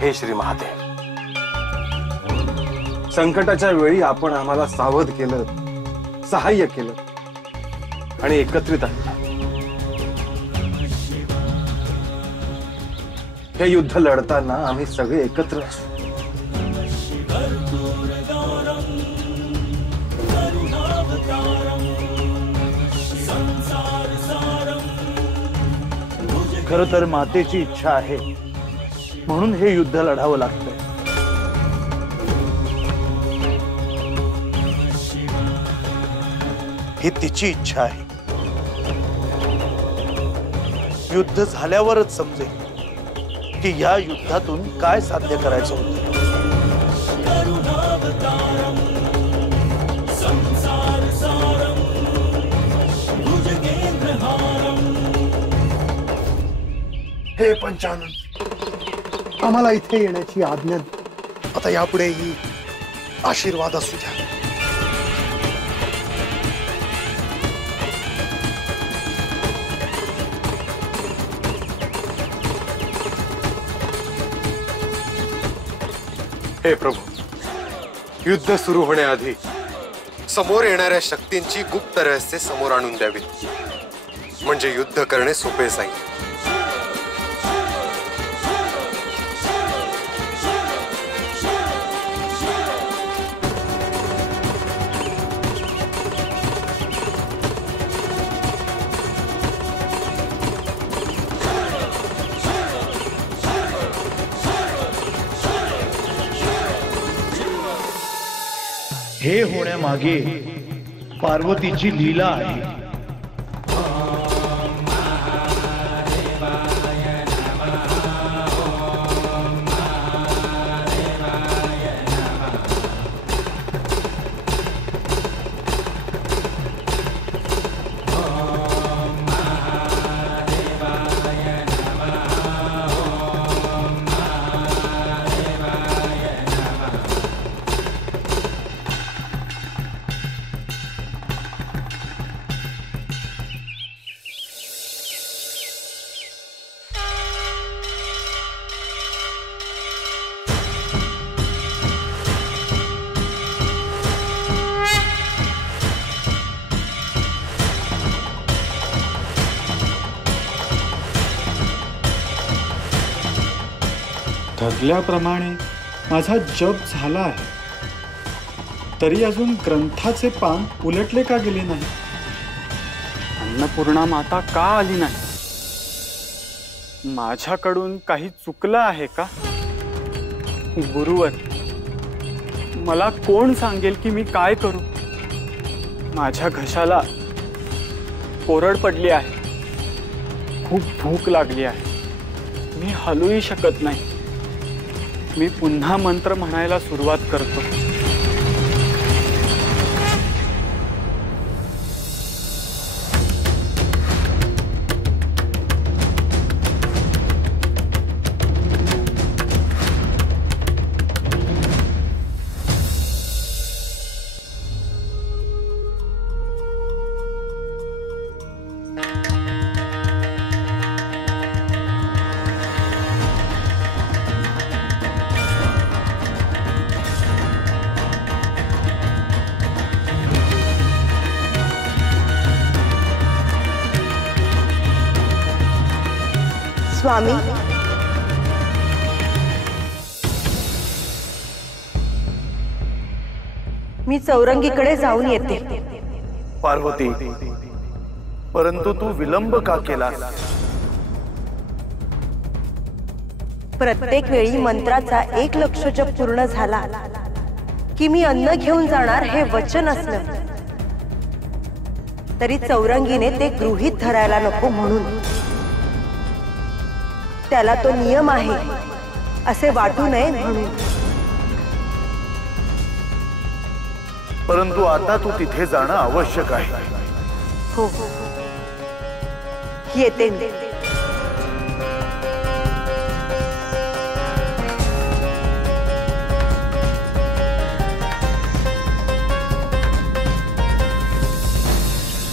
हे श्री महादेव, संकटाच्या वेळी आपण आम्हाला सावध केलं, सहाय्य केलं आणि एकत्रित आणलं। हे युद्ध लढताना आम्ही सगळे एकत्र असू। खरं तर मातेची इच्छा आहे म्हणून हे युद्ध लढावं लागतंय। ही तिची इच्छा आहे। युद्ध झाल्यावरच समजेल की या युद्धातून काय साध्य करायचं होतं। हे पंचानन, आम्हाला इथे येण्याची आज्ञा द्या। आता यापुढे ही आशीर्वाद असू द्या। हे प्रभू, युद्ध सुरू होण्याआधी समोर येणाऱ्या शक्तींची गुप्त रहस्ये समोर आणून द्यावीत, म्हणजे युद्ध करणे सोपे जाईल। हे होण्यामागे पार्वतीची लीला आहे। ठरल्याप्रमाणे माझा जप झाला आहे, तरी अजून ग्रंथाचे पान उलटले का गेले नाही? अन्नपूर्णा माता का आली नाही? माझ्याकडून काही चुकलं आहे का? गुरुवर, मला कोण सांगेल की मी काय करू? माझ्या घशाला कोरड पडली आहे, खूप भूक लागली आहे, मी हलूही शकत नाही। मी पुन्हा मंत्र म्हणायला सुरुवात करतो। स्वामी, मी चौरंगीकडे जाऊन येते। पार्वती, परंतु तू विलंब का केला? प्रत्येक वेळी मंत्राचा 1 लक्ष जप पूर्ण झाला की मी अन्न घेऊन जाणार हे वचन असलं तरी चौरंगीने ते गृहीत धरायला नको म्हणून। त्याला तो नियम आहे असे वाटू नये म्हणून। परंतु आता तू तिथे जाणं आवश्यक आहे। हो, येते मी।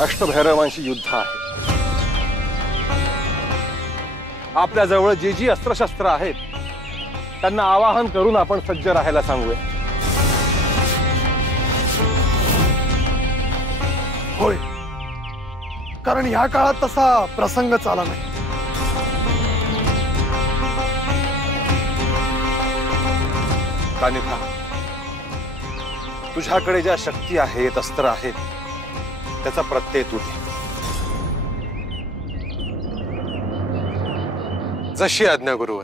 अष्टभैरवांशी युद्ध आहे। आपल्या जवळ जी जी अस्त्रशस्त्र आहेत त्यांना आवाहन करून आपण सज्ज राहायला सांगूया. होय, कारण ह्या काळात तसा प्रसंगच आला नाही. कानिफा, तुझ्याकडे ज्या शक्ती आहेत, अस्त्र आहेत, त्याचा प्रत्यय तू दे. जशी आज्ञा गुरुवर.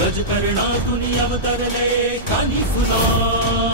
गज करना दुनिया अवतरले कानिफुनाथ.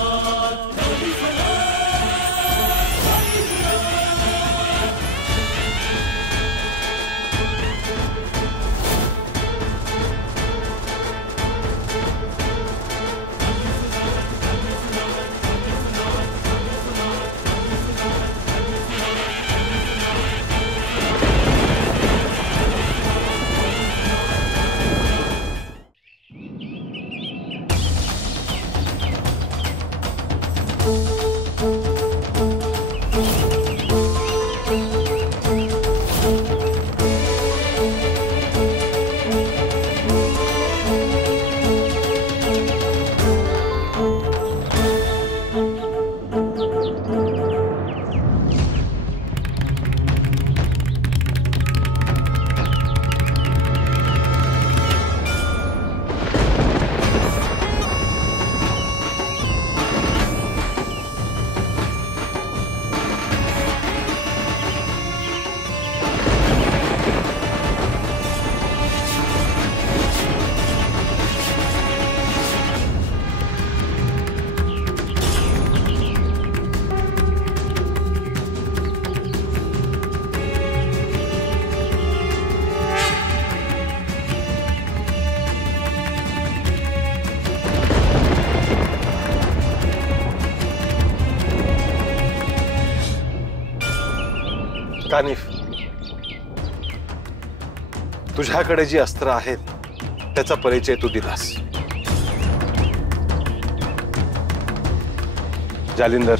कानिफ, तुझ्याकडे जी अस्त्र आहेत त्याचा परिचय तू दिलास. जालिंदर,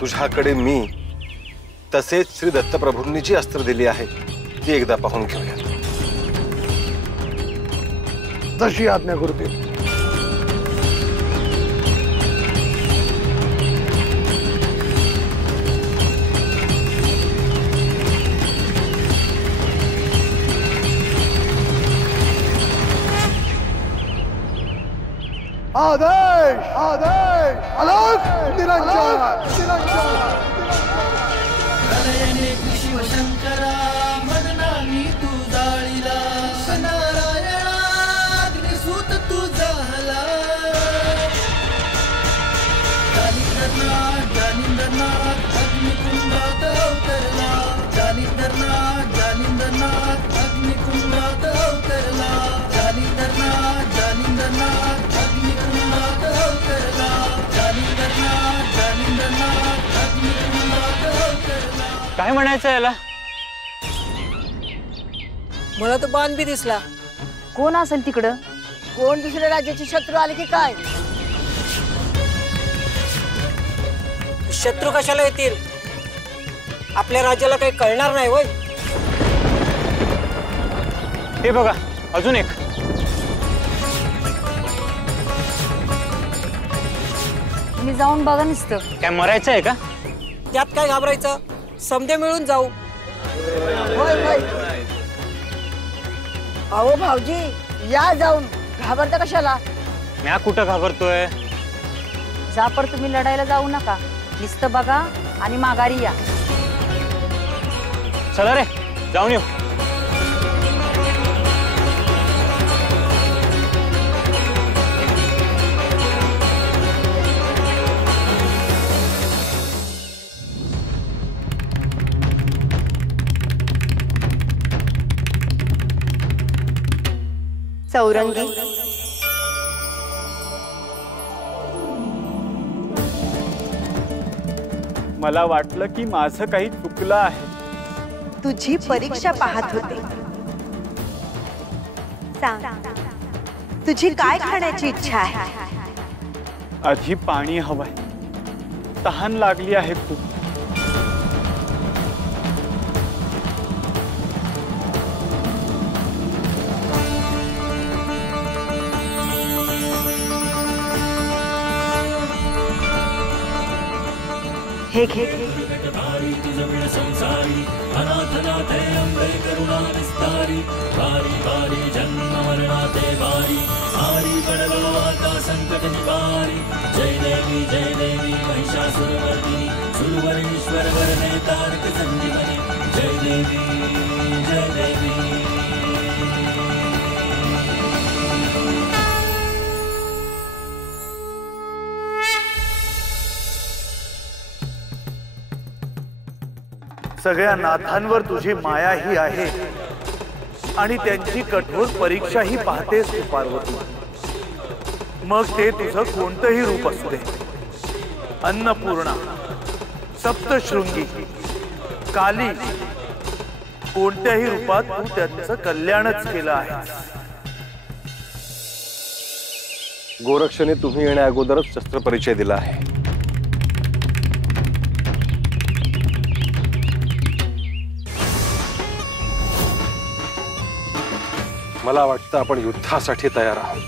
तुझ्याकडे मी तसेच श्री दत्तप्रभूंनी जी अस्त्र दिली आहे ती एकदा पाहून घेऊया. जशी आज्ञा गुरुदेव. आदेश आदेश अलग निरंजन निरंजन. प्रलयने शिवशंकरा मदनानी तू जाळीला नारायणाग्निसूत तू झाला. जालिंदरनाथ जालिंदरनाथ अग्निकुंडात अवतरला. जालिंदरनाथ जालिंदरनाथ अग्निकुंडात अवतरला. जालिंदरनाथ जालिंदरनाथ अग्निकुंडात अवतरला. जालिंदरनाथ जालिंदरनाथ अग्निकुंडात अवतरला. काय म्हणायचं याला? मला तर बाण बी दिसला. कोण असेल तिकडं? कोण दुसऱ्या राज्याचे शत्रू आले की काय? शत्रू कशाला येतील? आपल्या राज्याला काही कळणार नाही होय. हे बघा, अजून एक. मी जाऊन बघा नुसतं. काय मरायचं आहे का? त्यात काय घाबरायचं? समधे मिळून जाऊ. होय होय. अहो भाऊजी, या जाऊन. घाबरता कशाला? म्या कुठं घाबरतोय? जा, पर तुम्ही लढायला जाऊ नका. नुसतं बघा आणि माघारी या. चला रे, जाऊन येऊ. चौरंगी, मला वाटलं की माझं काही चुकलं आहे. तुझी परीक्षा पाहत होते. सांग, तुझी काय खाण्याची इच्छा आहे? आधी पाणी हवंय, तहान लागली आहे खूप. हे घे. संसारी अनाथनाथे अंबे करुणा विस्तारी बारी बारी जन्म मरणाते बारी आरी पडलो आता संकट निवारी जय देवी महिषासुरमर्दिनी सुरवरणीश्वर वरने तारक संजीवनी जय देवी जय देवी. सगळ्या नाथांवर तुझी माया ही आहे आणि त्यांची कठोर परीक्षाही पाहतेस तू पार्वती. मग ते तुझं कोणतंही रूप असू दे, अन्नपूर्णा, सप्तशृंगी, काली, कोणत्याही रूपात तू त्यांचं कल्याणच केलं आहे. गोरक्षने तुम्ही येण्या अगोदरच शस्त्र परिचय दिला आहे. मला वाटतं आपण युद्धासाठी तयार आहोत.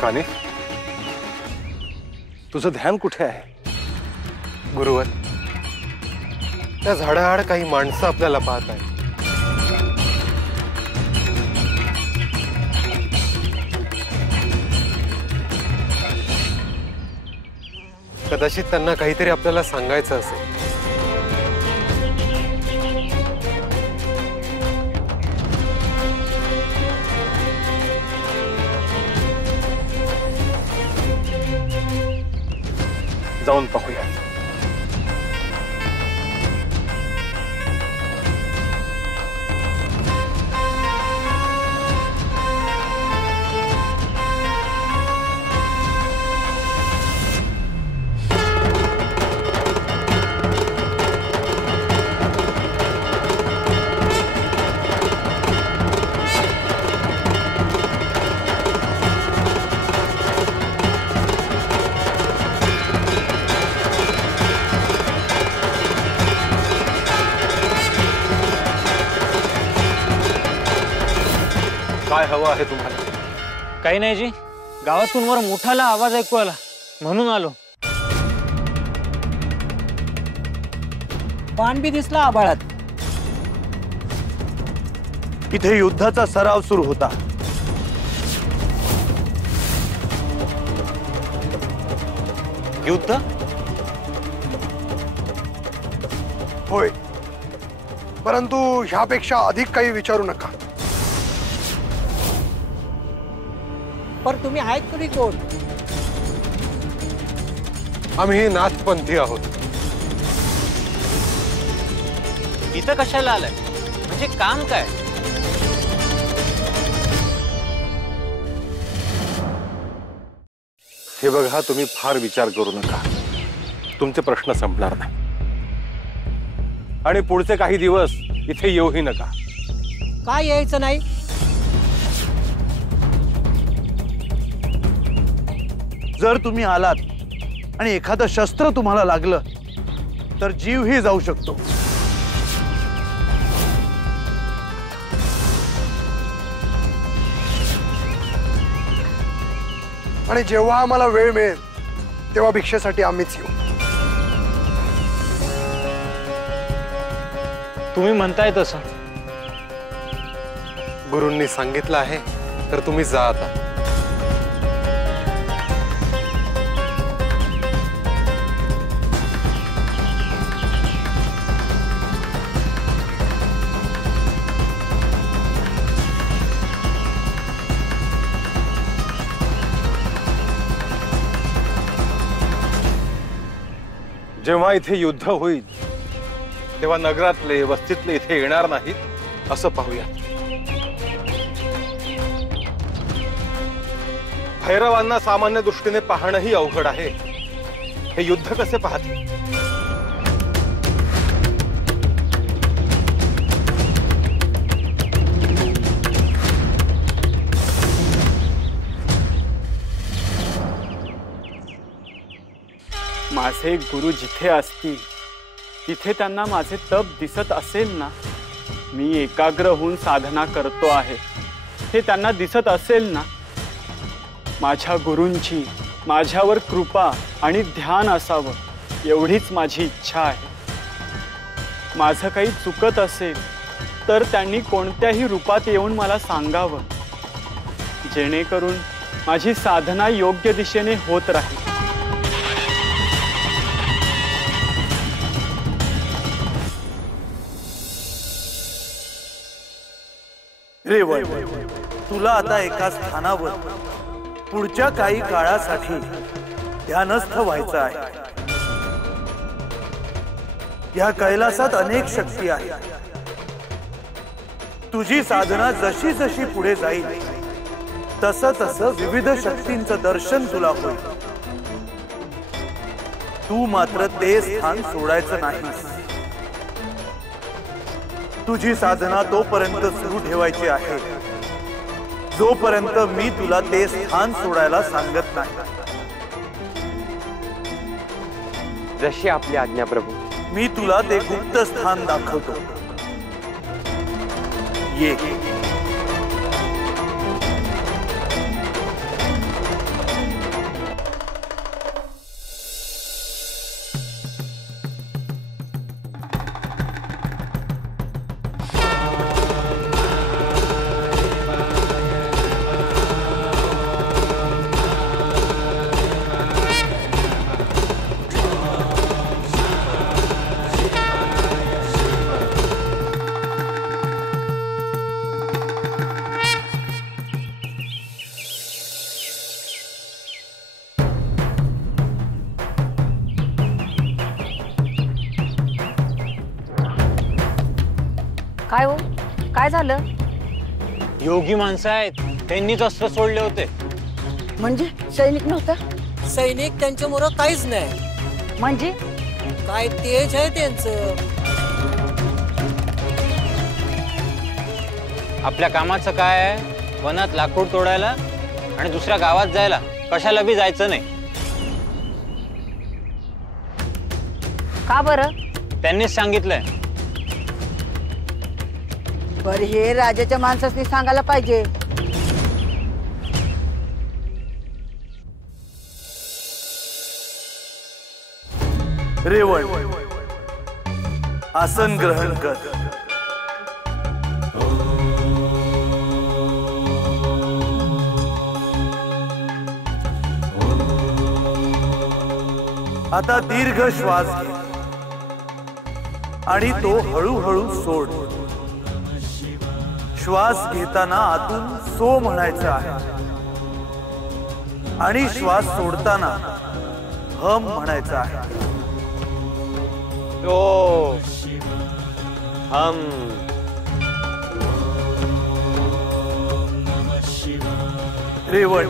काने, तुझं ध्यान कुठे आहे? गुरुवर, त्या झाडाआड काही माणसं आपल्याला पाहत आहेत. कदाचित त्यांना काहीतरी आपल्याला सांगायचं असेल. जाऊन पाहूया. काय हवं आहे तुम्हाला? काही नाही जी, गावातून वर मोठाला आवाज ऐकू आला म्हणून आलो. बाण बी दिसला आभाळात. इथे युद्धाचा सराव सुरू होता. युद्ध? होय, परंतु ह्यापेक्षा अधिक काही विचारू नका. पर तुम्ही आहेत तरी कोण? आम्ही नाथपंथी आहोत. इथं कशाला आलाय? म्हणजे काम काय? हे बघा, तुम्ही फार विचार करू नका. तुमचे प्रश्न संपणार नाही आणि पुढचे काही दिवस इथे येऊही नका. काय यायचं नाही? जर तुम्ही आलात आणि एखादं शस्त्र तुम्हाला लागलं तर जीवही जाऊ शकतो. आणि जेव्हा आम्हाला वेळ मिळेल तेव्हा भिक्षेसाठी आम्हीच येऊ. तुम्ही म्हणताय तसं. गुरूंनी सांगितलं आहे तर तुम्ही जा आता. जेव्हा इथे युद्ध होईल तेव्हा नगरातले वस्तीतले इथे येणार नाहीत असं पाहूया. भैरवांना सामान्य दृष्टीने पाहणंही अवघड आहे. हे युद्ध कसे पाहते? माझे गुरु जिथे असतील तिथे त्यांना माझे तप दिसत असेल ना. मी एकाग्र होऊन साधना करतो आहे हे त्यांना दिसत असेल ना. माझ्या गुरूंची माझ्यावर कृपा आणि ध्यान असावं एवढीच माझी इच्छा आहे. माझं काही चुकत असेल तर त्यांनी कोणत्याही रूपात येऊन मला सांगावं, जेणेकरून माझी साधना योग्य दिशेने होत राहील. रेवण, तुला आता एका स्थानावर पुढच्या काही काळासाठी ध्यानस्थ व्हायचं आहे. या कैलासात अनेक शक्ती आहेत. तुझी साधना जशी जशी पुढे जाईल तसं तसं विविध शक्तींचं दर्शन तुला होईल. तू मात्र ते स्थान सोडायचं नाहीस. तुझी साधना तोपर्यंत सुरू ठेवायची आहे जोपर्यंत मी तुला ते स्थान सोडायला सांगत नाही. जशी आपली आज्ञा प्रभू. मी तुला ते गुप्त स्थान दाखवतो. ये. काय हो, काय झालं? योगी माणसं आहेत, त्यांनीच अस्त्र सोडले होते. म्हणजे सैनिक नव्हता? सैनिक त्यांच्या मोर काहीच नाही. म्हणजे काय तेज आहे त्यांचं. आपल्या कामाचं काय आहे? वनात लाकूड तोडायला आणि दुसऱ्या गावात जायला. कशाला बी जायचं नाही. का बरं? त्यांनीच सांगितलंय. बरं, हे राजाच्या माणसांनी सांगायला पाहिजे. रेवण, आसन ग्रहण कर. आता दीर्घ श्वास घे आणि तो हळूहळू सोड. श्वास घेताना आतून सो म्हणायचं आहे आणि श्वास सोडताना हम म्हणायचं आहे. ओ हम. रेवण,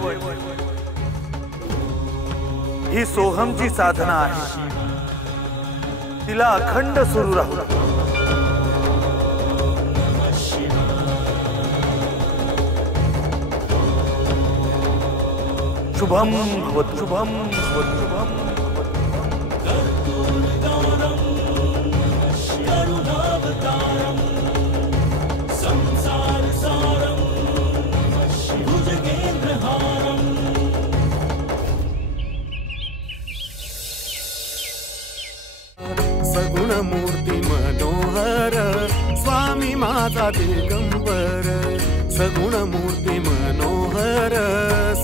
ही सोहमची साधना आहे. तिला अखंड सुरू राहू. शुभम भवतु. शुभम भवतु. शुभम सगुण मूर्ती मनोहर स्वामी माझा दिगंबर. सगुण मूर्ती मनोहर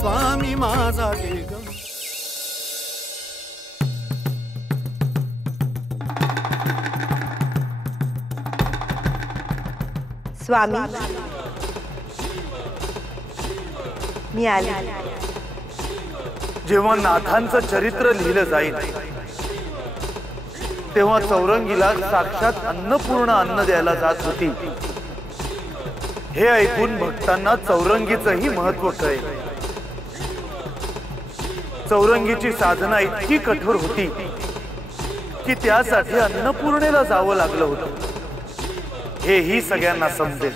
स्वामी माझा दिगंबर. स्वामी, मी आले. जेव्हा नाथांचं चरित्र लिहिलं जाईल तेव्हा चौरंगीला साक्षात अन्नपूर्ण अन्न द्यायला जात होती। हे ऐकून भक्तांना चौरंगीचंही महत्व कळेल। चौरंगीची साधना इतकी कठोर होती की त्यासाठी अन्नपूर्णेला जावं लागलं होतं। हेही सगळ्यांना समजेल।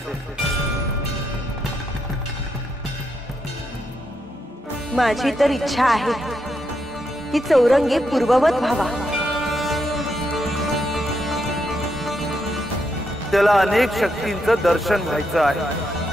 माझी तर इच्छा आहे की चौरंगी पूर्ववत व्हावा। त्याला अनेक शक्तींचं दर्शन व्हायचं आहे।